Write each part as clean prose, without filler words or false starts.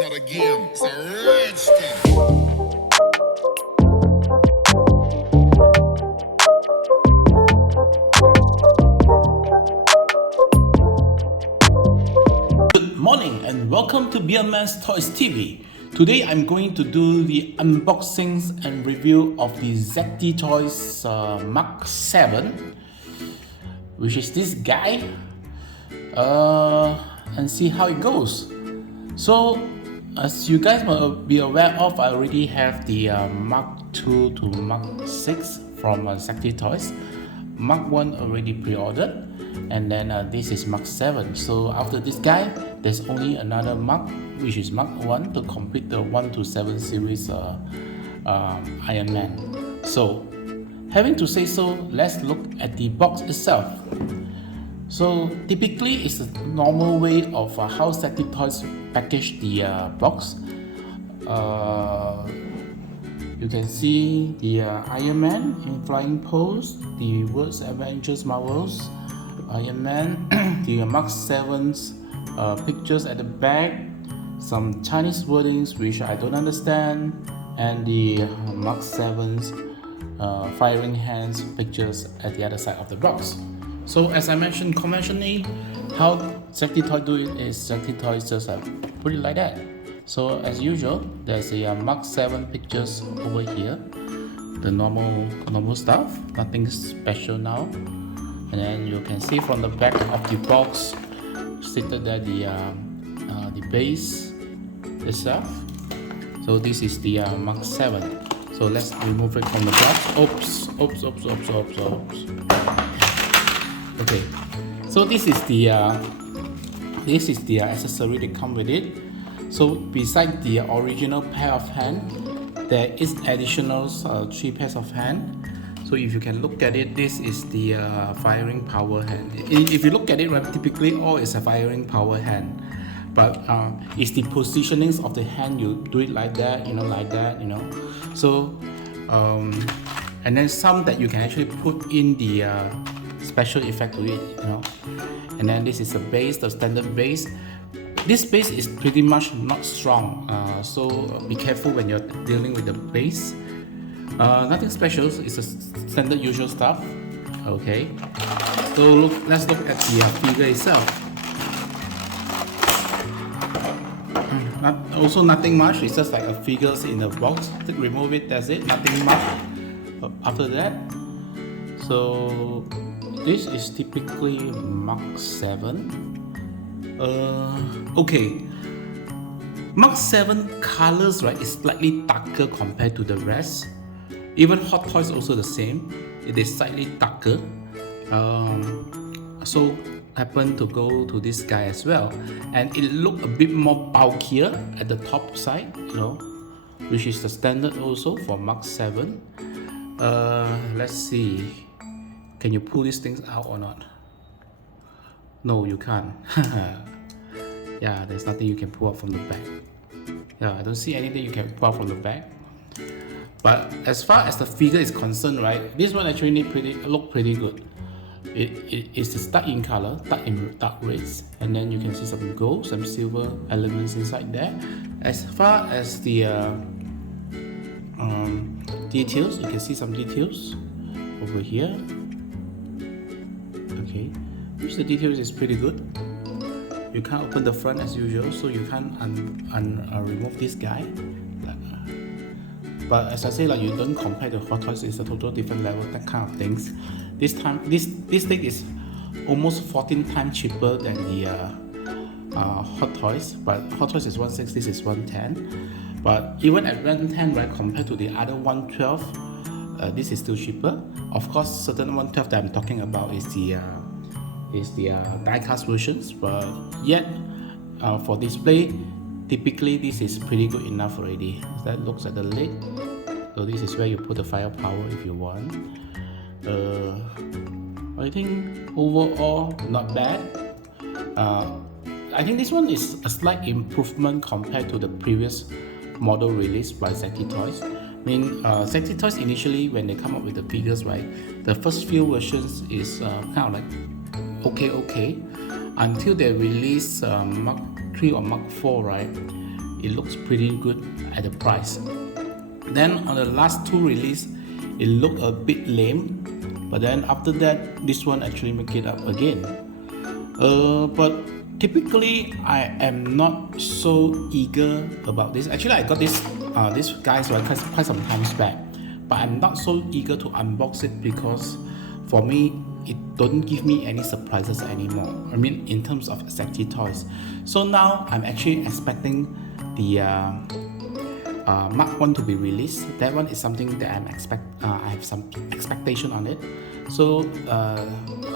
not a game, it's a rich thing. Good morning and welcome to Beaman ToysTV. Today I'm going to do the unboxings and review of the ZDToys Mark 7, which is this guy, and see how it goes. So as you guys might be aware of, I already have the Mark 2 to Mark 6 from ZDToys. Mark 1 already pre-ordered, and then this is Mark 7. So after this guy, there's only another Mark, which is Mark 1, to complete the 1 to 7 series Iron Man. So having to say so, let's look at the box itself. So typically it's a normal way of how ZDToys package the box. You can see the Iron Man in flying pose, the words Avengers Marvels, Iron Man, the Mark 7's pictures at the back, some Chinese wordings which I don't understand, and the Mark 7's firing hands pictures at the other side of the box. So as I mentioned, conventionally, how ZDToys do it is ZDToys just put it like that. So as usual, there's a Mark 7 pictures over here, the normal stuff, nothing special now. And then you can see from the back of the box stated that the base itself. So this is the Mark 7. So let's remove it from the box. Oops. Okay, so this is the accessory that come with it. So beside the original pair of hand, there is additional 3 pairs of hand. So if you can look at it, this is the firing power hand. If you look at it, right, typically all is a firing power hand, but it's the positionings of the hand. You do it like that, like that, So and then some that you can actually put in the special effect to it, And then this is a base, the standard base. This base is pretty much not strong, so be careful when you're dealing with the base. Nothing special, it's a standard usual stuff. Okay, so let's look at the figure itself. Also nothing much, it's just like a figures in the box. Remove it, that's it, nothing much after that. So this is typically Mark 7. Okay, Mark 7 colors, right, is slightly darker compared to the rest. Even Hot Toys also the same, it is slightly darker. So happen to go to this guy as well, and it look a bit more bulkier at the top side, which is the standard also for Mark 7. Let's see, can you pull these things out or not? No, you can't. Yeah, there's nothing you can pull out from the back. Yeah, I don't see anything you can pull out from the back. But as far as the figure is concerned, right, this one actually look pretty good. It is stuck in color, dark reds, and then you can see some gold, some silver elements inside there. As far as the details, you can see some details over here. Okay, which the details is pretty good. You can't open the front as usual, so you can't remove this guy. But as I say, like, you don't compare the Hot Toys, it's a total different level, that kind of things. This time, this thing is almost 14 times cheaper than the Hot Toys. But Hot Toys is 160, this is 110. But even at 110, right, compared to the other 112, this is still cheaper. Of course, certain 112 that I'm talking about is the die-cast versions, but yet for display, typically this is pretty good enough already. That looks at the lid. So this is where you put the firepower if you want. I think overall not bad. I think this one is a slight improvement compared to the previous model released by ZDToys. I mean, ZDToys initially, when they come up with the figures, right, the first few versions is kind of like okay, until they release Mark 3 or Mark 4, right? it looks pretty good at the price. Then on the last two release, it looked a bit lame, but then after that, this one actually make it up again. But typically I am not so eager about this. Actually, I got this guys quite some times back, but I'm not so eager to unbox it because for me it don't give me any surprises anymore. I mean, in terms of ZDToys. So now I'm actually expecting the Mark 1 to be released. That one is something that I have some expectation on it. So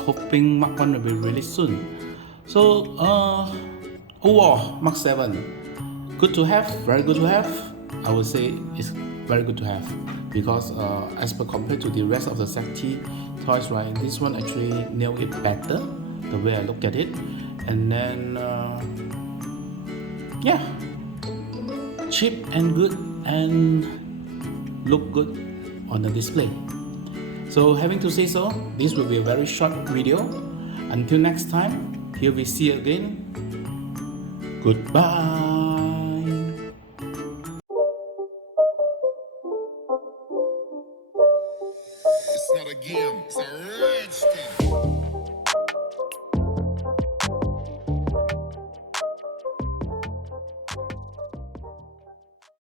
hoping Mark 1 will be released soon. So wow, Mark 7, good to have, very good to have. I would say it's very good to have because as per compared to the rest of the ZDToys, right, this one actually nailed it better the way I look at it. And then yeah, cheap and good and look good on the display. So having to say so, this will be a very short video. Until next time, here we see you again. Goodbye. It's not a game, it's a